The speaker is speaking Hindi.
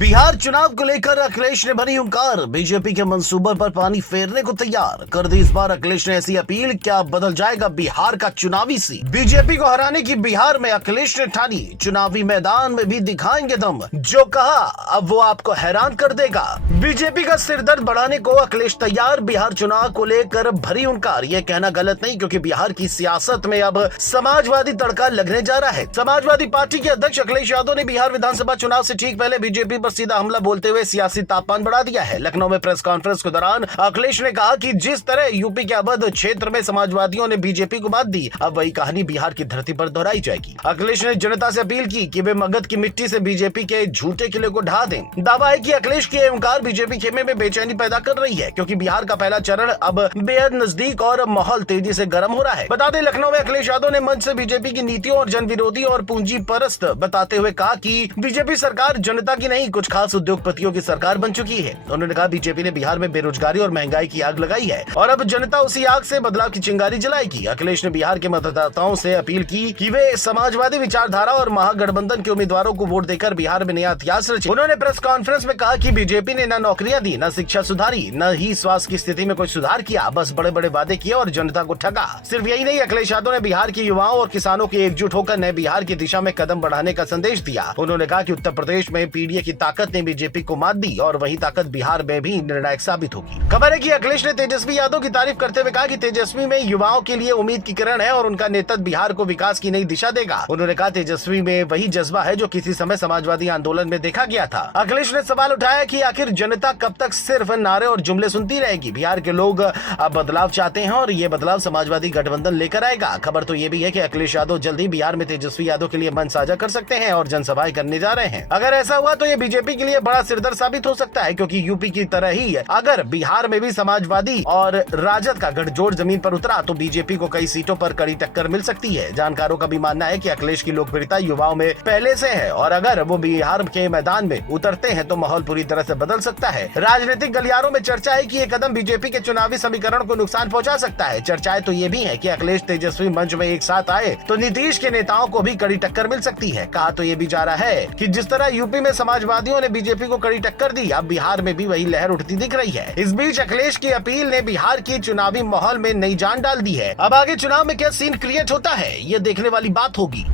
बिहार चुनाव को लेकर अखिलेश ने भरी हुंकार। बीजेपी के मंसूबे पर पानी फेरने को तैयार कर दी इस बार अखिलेश ने ऐसी अपील, क्या बदल जाएगा बिहार का चुनावी सीन। बीजेपी को हराने की बिहार में अखिलेश ने ठानी, चुनावी मैदान में भी दिखाएंगे दम। जो कहा अब वो आपको हैरान कर देगा। बीजेपी का सिरदर्द बढ़ाने को अखिलेश तैयार, बिहार चुनाव को लेकर भरी हुंकार। ये कहना गलत नहीं, क्योंकि बिहार की सियासत में अब समाजवादी तड़का लगने जा रहा है। समाजवादी पार्टी के अध्यक्ष अखिलेश यादव ने बिहार विधानसभा चुनाव से ठीक पहले बीजेपी पर सीधा हमला बोलते हुए सियासी तापमान बढ़ा दिया है। लखनऊ में प्रेस कॉन्फ्रेंस के दौरान अखिलेश ने कहा कि जिस तरह यूपी के अवध क्षेत्र में समाजवादियों ने बीजेपी को मात दी, अब वही कहानी बिहार की धरती पर दोहराई जाएगी। अखिलेश ने जनता से अपील की कि वे मगध की मिट्टी से बीजेपी के झूठे किले को ढा दें। दावा है कि अखिलेश की ओंकार बीजेपी खेमे में बेचैनी पैदा कर रही है, क्योंकि बिहार का पहला चरण अब बेहद नजदीक और माहौल तेजी से गर्म हो रहा है। बता दें, लखनऊ में अखिलेश यादव ने मंच से बीजेपी की नीतियों और जन विरोधी और पूंजी परस्त बताते हुए कहा कि बीजेपी सरकार जनता की नहीं, कुछ खास उद्योगपतियों की सरकार बन चुकी है। उन्होंने कहा बीजेपी ने बिहार में बेरोजगारी और महंगाई की आग लगाई है और अब जनता उसी आग से बदलाव की चिंगारी जलाएगी। अखिलेश ने बिहार के मतदाताओं से अपील की कि वे समाजवादी विचारधारा और महागठबंधन के उम्मीदवारों को वोट देकर बिहार में नया इतिहास रचे। उन्होंने प्रेस कॉन्फ्रेंस में कहा कि बीजेपी ने न नौकरियां दी, न शिक्षा सुधारी, न ही स्वास्थ्य की स्थिति में कोई सुधार किया, बस बड़े बड़े वादे किए और जनता को ठगा। सिर्फ यही नहीं, अखिलेश यादव ने बिहार के युवाओं और किसानों की एकजुट होकर नए बिहार की दिशा में कदम बढ़ाने का संदेश दिया। उन्होंने कहा कि उत्तर प्रदेश में पीडीए की ताकत ने बीजेपी को मात दी और वही ताकत बिहार में भी निर्णायक साबित होगी। खबर है कि अखिलेश ने तेजस्वी यादव की तारीफ करते हुए कहा कि तेजस्वी में युवाओं के लिए उम्मीद की किरण है और उनका नेतृत्व बिहार को विकास की नई दिशा देगा। उन्होंने कहा तेजस्वी में वही जज्बा है जो किसी समय समाजवादी आंदोलन में देखा गया था। अखिलेश ने सवाल उठाया कि आखिर जनता कब तक सिर्फ नारे और जुमले सुनती रहेगी। बिहार के लोग अब बदलाव चाहते हैं और ये बदलाव समाजवादी गठबंधन लेकर आएगा। खबर तो ये भी है कि अखिलेश यादव जल्द ही बिहार में तेजस्वी यादव के लिए मंच साझा कर सकते हैं और जनसभाएं करने जा रहे हैं। अगर ऐसा हुआ तो ये बीजेपी के लिए बड़ा सिरदर्द साबित हो सकता है, क्योंकि यूपी की तरह ही अगर बिहार में भी समाजवादी और राजद का गठजोड़ जमीन पर उतरा तो बीजेपी को कई सीटों पर कड़ी टक्कर मिल सकती है। जानकारों का भी मानना है कि अखिलेश की लोकप्रियता युवाओं में पहले से है और अगर वो बिहार के मैदान में उतरते हैं तो माहौल पूरी तरह से बदल सकता है। राजनीतिक गलियारों में चर्चा है कि ये कदम बीजेपी के चुनावी समीकरण को नुकसान पहुंचा सकता है। चर्चाएं तो ये भी है कि अखिलेश तेजस्वी मंच में एक साथ आए तो नीतीश के नेताओं को भी कड़ी टक्कर मिल सकती है। कहा तो ये भी जा रहा है कि जिस तरह यूपी में समाजवादियों ने बीजेपी को कड़ी टक्कर दी, अब बिहार में भी वही लहर उठती दिख रही है। इस बीच अखिलेश की अपील ने बिहार की चुनावी माहौल में नई जान डाल दी है। अब आगे चुनाव में क्या सीन क्रिएट होता है, ये देखने वाली बात होगी।